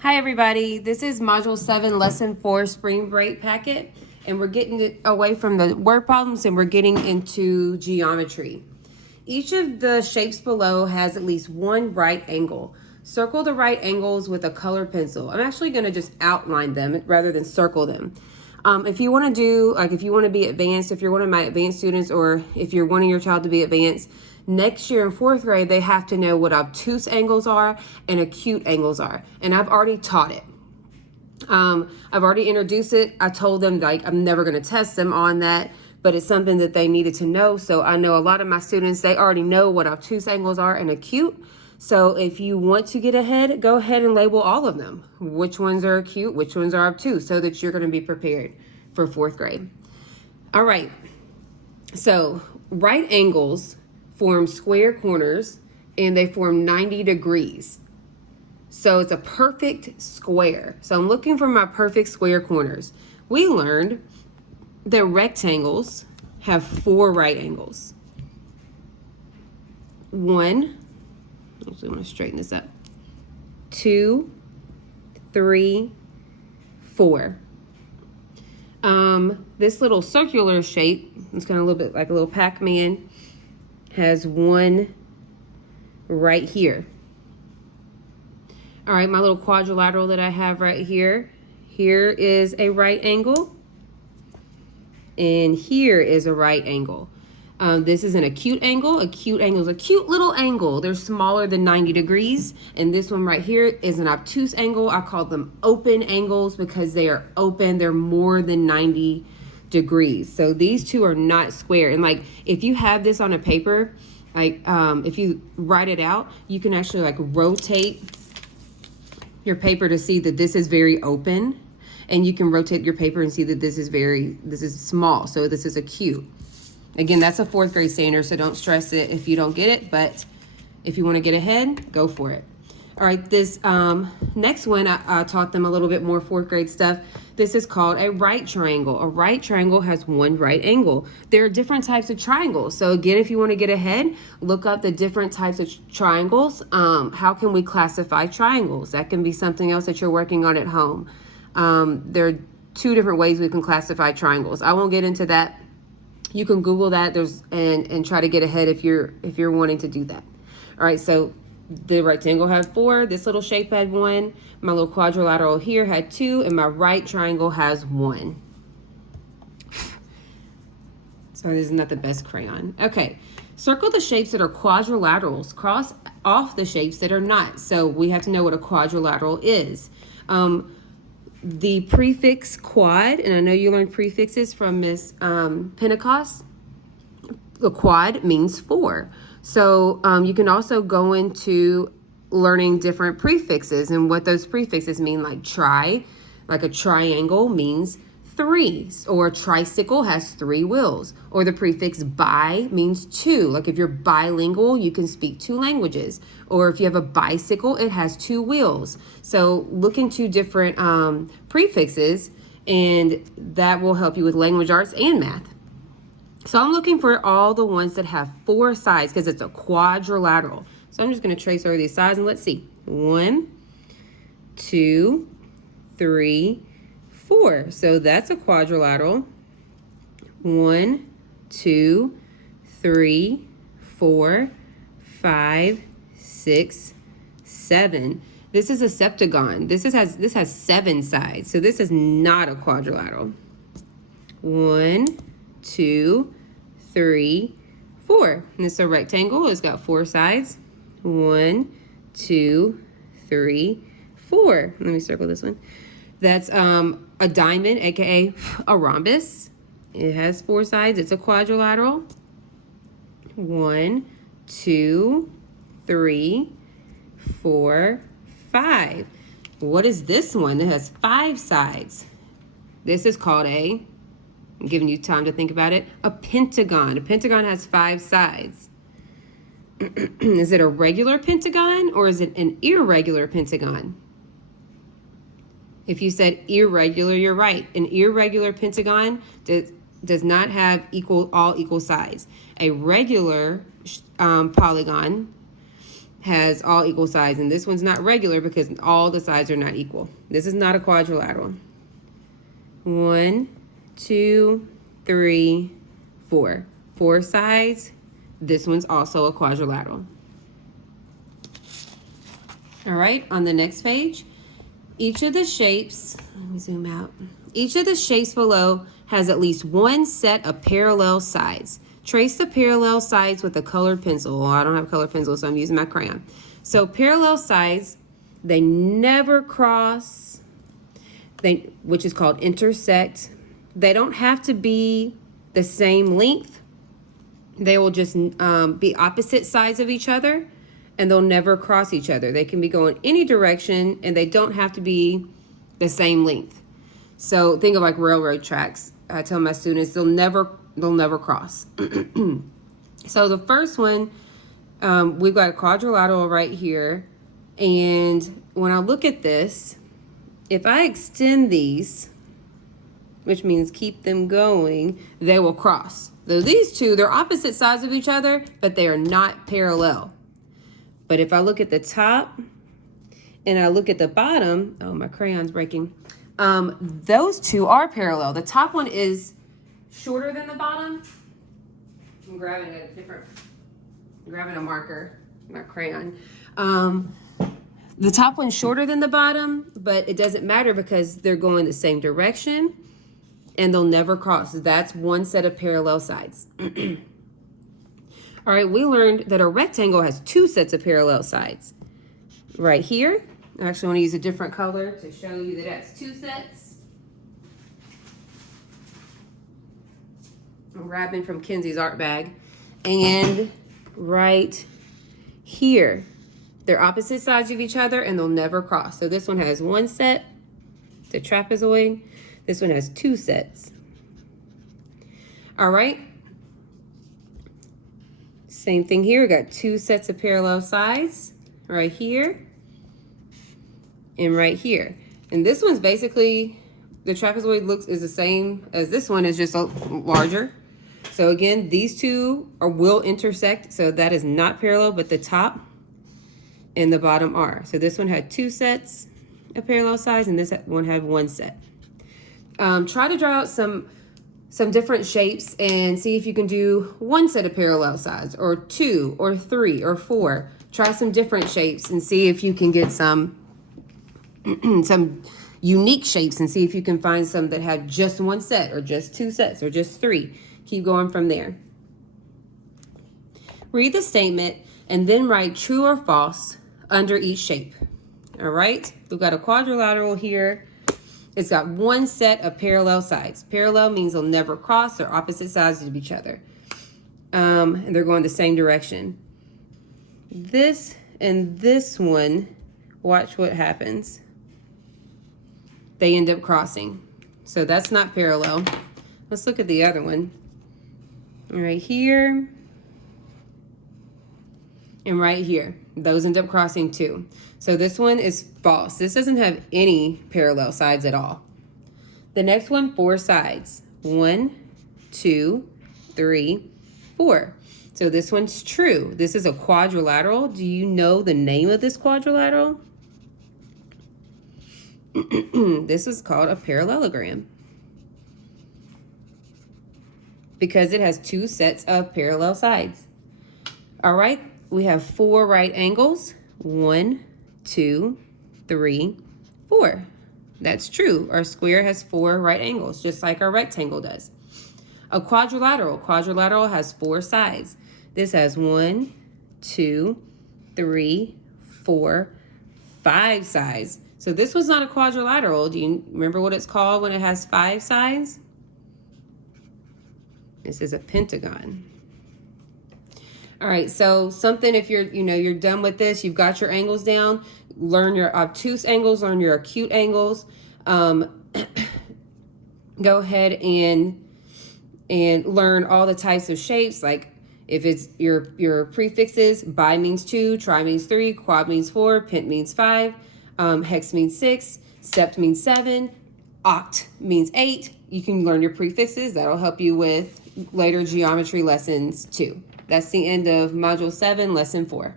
Hi everybody, this is Module 7, Lesson 4, Spring Break packet, and we're getting it away from the word problems and we're getting into geometry. Each of the shapes below has at least one right angle. Circle the right angles with a colored pencil. I'm actually going to just outline them rather than circle them. If you want to do, like if you want to be advanced, if you're one of my advanced students, or if you're wanting your child to be advanced, next year in 4th grade, they have to know what obtuse angles are and acute angles are. And I've already taught it. I've already introduced it. I told them, like, I'm never going to test them on that, but it's something that they needed to know. So I know a lot of my students, they already know what obtuse angles are and acute. So if you want to get ahead, go ahead and label all of them. Which ones are acute, which ones are obtuse, so that you're going to be prepared for 4th grade. All right. So right angles form square corners and they form 90 degrees. So it's a perfect square. So I'm looking for my perfect square corners. We learned that rectangles have 4 right angles. One, actually I want to straighten this up. 2, 3, 4. This little circular shape, it's kind of a little bit like a little Pac-Man, has 1 right here. All right, my little quadrilateral that I have right here, here is a right angle, and here is a right angle. This is an acute angle. Acute angle is a cute little angle. They're smaller than 90 degrees. And this one right here is an obtuse angle. I call them open angles because they are open. They're more than 90 degrees. So these two are not square. And like, if you have this on a paper, like if you write it out, you can actually like rotate your paper to see that this is very open. And you can rotate your paper and see that this is small. So this is acute. Again, that's a 4th grade standard, so don't stress it if you don't get it, but if you want to get ahead, go for it. All right, this next one, I taught them a little bit more 4th grade stuff. This is called a right triangle. A right triangle has 1 right angle. There are different types of triangles. So again, if you want to get ahead, look up the different types of triangles. How can we classify triangles? That can be something else that you're working on at home. There are 2 different ways we can classify triangles. I won't get into that. You can Google that and try to get ahead if you're wanting to do that. All right, so the rectangle had 4, this little shape had 1, my little quadrilateral here had 2, and my right triangle has 1. So this is not the best crayon. Okay, circle the shapes that are quadrilaterals, cross off the shapes that are not. So we have to know what a quadrilateral is. The prefix quad, and I know you learned prefixes from Miss Pentecost. The quad means 4. So you can also go into learning different prefixes and what those prefixes mean, like like a triangle means 3, or a tricycle has 3 wheels, or the prefix bi means 2. Like if you're bilingual, you can speak 2 languages, or if you have a bicycle, it has 2 wheels. So look into different prefixes, and that will help you with language arts and math. So I'm looking for all the ones that have 4 sides because it's a quadrilateral. So I'm just going to trace over these sides and let's see. 1, 2, 3, 4. So that's a quadrilateral. 1, 2, 3, 4, 5, 6, 7. This is a septagon. This has 7 sides. So this is not a quadrilateral. 1, 2, 3, 4. And this is a rectangle. It's got 4 sides. 1, 2, 3, 4. Let me circle this one. That's a diamond, aka a rhombus. It has 4 sides. It's a quadrilateral. 1, 2, 3, 4, 5. What is this one that has 5 sides? This is called I'm giving you time to think about it, a pentagon. A pentagon has 5 sides. Is it a regular pentagon or is it an irregular pentagon? If you said irregular, you're right. An irregular pentagon does not have all equal sides. A regular polygon has all equal sides, and this one's not regular because all the sides are not equal. This is not a quadrilateral. 1, 2, 3, 4. 4 sides. This one's also a quadrilateral. All right, on the next page, each of the shapes, let me zoom out. Each of the shapes below has at least one set of parallel sides. Trace the parallel sides with a colored pencil. Well, I don't have a colored pencil, so I'm using my crayon. So parallel sides, they never cross, which is called intersect. They don't have to be the same length. They will just be opposite sides of each other, and they'll never cross each other. They can be going any direction, and they don't have to be the same length. So think of like railroad tracks. I tell my students they'll never cross. So the first one, we've got a quadrilateral right here, and when I look at this, if I extend these, which means keep them going, they will cross. So these two, they're opposite sides of each other, but they are not parallel. But if I look at the top and I look at the bottom, oh, my crayon's breaking. Those two are parallel. The top one is shorter than the bottom. I'm grabbing a marker, my crayon. The top one's shorter than the bottom, but it doesn't matter because they're going the same direction and they'll never cross. That's one set of parallel sides. All right, we learned that a rectangle has two sets of parallel sides. Right here, I actually want to use a different color to show you that that's two sets. I'm grabbing from Kenzie's art bag. And right here, they're opposite sides of each other and they'll never cross. So this one has one set, the trapezoid. This one has two sets. All right. Same thing here, we got two sets of parallel sides right here and right here. And this one's basically, the trapezoid is the same as this one, is just larger. So again, these two will intersect, so that is not parallel, but the top and the bottom are. So this one had two sets of parallel sides and this one had one set. Try to draw out some different shapes and see if you can do one set of parallel sides or two or three or four. Try some different shapes and see if you can get some unique shapes and see if you can find some that have just one set or just two sets or just three. Keep going from there. Read the statement and then write true or false under each shape. All right, we've got a quadrilateral here. It's got one set of parallel sides. Parallel means they'll never cross. They're opposite sides of each other. And they're going the same direction. This and this one, watch what happens. They end up crossing. So that's not parallel. Let's look at the other one. Right here. And right here. Those end up crossing too. So this one is false. This doesn't have any parallel sides at all. The next one, four sides. 1, 2, 3, 4. So this one's true. This is a quadrilateral. Do you know the name of this quadrilateral? This is called a parallelogram because it has two sets of parallel sides. All right, we have four right angles. 1, 2, 3, 4. That's true. Our square has four right angles, just like our rectangle does. A quadrilateral has four sides. This has 1, 2, 3, 4, 5 sides. So this was not a quadrilateral. Do you remember what it's called when it has 5 sides? This is a pentagon. All right, so something, if you're done with this, you've got your angles down, learn your obtuse angles, learn your acute angles. Go ahead and learn all the types of shapes, like if it's your prefixes, bi means 2, tri means 3, quad means 4, pent means 5, hex means 6, sept means 7, oct means 8. You can learn your prefixes. That'll help you with later geometry lessons too. That's the end of Module 7, Lesson 4.